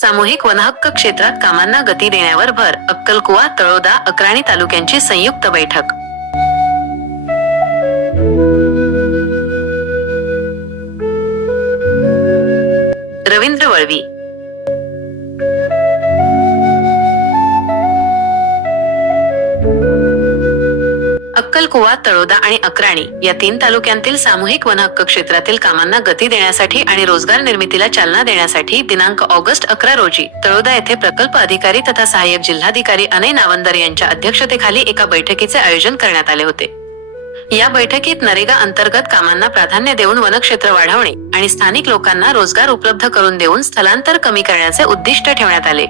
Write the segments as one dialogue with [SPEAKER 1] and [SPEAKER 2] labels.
[SPEAKER 1] सामूहिक वनहक्क क्षेत्रात कामांना गती देण्यावर भर. अक्कलकुवा तळोदा अक्राणी तालुक्यांची संयुक्त बैठक. रवींद्र वळवी अक्कलकुवा तळोदा आणि अक्राणी या तीन तालुक्यांतील सामूहिक वनहक्क क्षेत्रातील कामांना गती देण्यासाठी आणि रोजगार निर्मितीला चालना देण्यासाठी दिनांक ऑगस्ट अकरा रोजी तळोदा येथे प्रकल्प अधिकारी तथा सहाय्यक जिल्हाधिकारी अनय नावंदर यांच्या अध्यक्षतेखाली एका बैठकीचे आयोजन करण्यात आले होते. या बैठकीत नरेगा अंतर्गत कामांना प्राधान्य देऊन वनक्षेत्र वाढवणे आणि स्थानिक लोकांना रोजगार उपलब्ध करून देऊन स्थलांतर कमी करण्याचे उद्दिष्ट ठेवण्यात आले.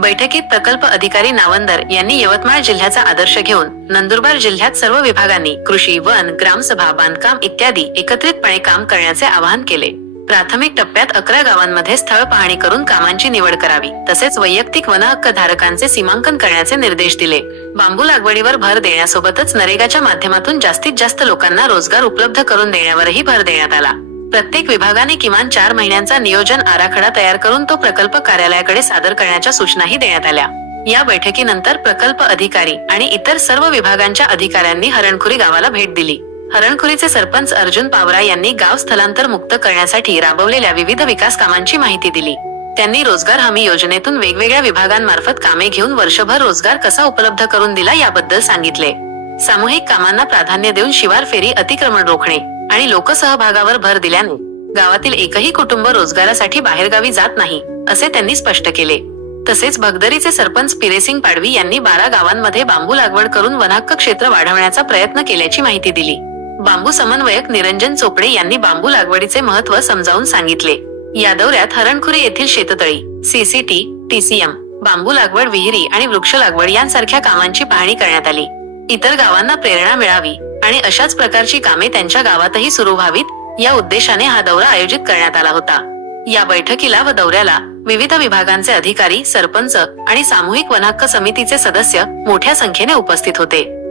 [SPEAKER 1] बैठकीत प्रकल्प अधिकारी नावंदर यांनी यवतमाळ जिल्ह्याचा आदर्श घेऊन नंदुरबार जिल्ह्यात सर्व विभागांनी कृषी वन ग्रामसभा बांधकाम इत्यादी एकत्रितपणे काम करण्याचे आवाहन केले. प्राथमिक टप्प्यात अकरा गावांमध्ये स्थळ पाहणी करून कामांची निवड करावी तसेच वैयक्तिक वन हक्क धारकांचे सीमांकन करण्याचे निर्देश दिले. बांबू लागवडीवर भर देण्यासोबतच नरेगाच्या माध्यमातून जास्तीत जास्त लोकांना रोजगार उपलब्ध करून देण्यावरही भर देण्यात आला. प्रत्येक विभागाने किमान चार महिन्यांचा नियोजन आराखडा तयार करून तो प्रकल्प कार्यालयाकडे सादर करण्याच्या सूचनाही देण्यात आल्या. या बैठकीनंतर प्रकल्प अधिकारी आणि इतर सर्व विभागांच्या अधिकाऱ्यांनी हरणखुरी गावाला भेट दिली. हरणखुरीचे सरपंच अर्जुन पावरा यांनी गाव स्थलांतर मुक्त करण्यासाठी राबवलेल्या विविध विकास कामांची माहिती दिली. त्यांनी रोजगार हमी योजनेतून वेगवेगळ्या विभागांमार्फत कामे घेऊन वर्षभर रोजगार कसा उपलब्ध करून दिला याबद्दल सांगितले. सामूहिक कामांना प्राधान्य देऊन शिवार फेरी अतिक्रमण रोखणे. आणि लोकसहभागावर भर दिल्याने गावातील एकही कुटुंब रोजगारासाठी बाहेरगावी जात नाही असे त्यांनी स्पष्ट केले. तसेच भगदरीचे सरपंच पिरेसिंग पाडवी यांनी बारा गावांमध्ये बांबू लागवड करून वनहक्क क्षेत्र वाढवण्याचा प्रयत्न केल्याची माहिती दिली. बांबू समन्वयक निरंजन चोपडे यांनी बांबू लागवडीचे महत्त्व समजावून सांगितले. या दौऱ्यात हरणखुरी येथील शेततळी सीसीटी टीसीएम बांबू लागवड विहिरी आणि वृक्ष लागवड यांसारख्या कामांची पाहणी करण्यात आली. इतर गावांना प्रेरणा मिळावी आणि अशाच प्रकारची कामे त्यांच्या गावातही सुरू व्हावीत या उद्देशाने हा दौरा आयोजित करण्यात आला होता. या बैठकीला व दौऱ्याला विविध विभागांचे अधिकारी सरपंच आणि सामूहिक वनहक्क समितीचे सदस्य मोठ्या संख्येने उपस्थित होते.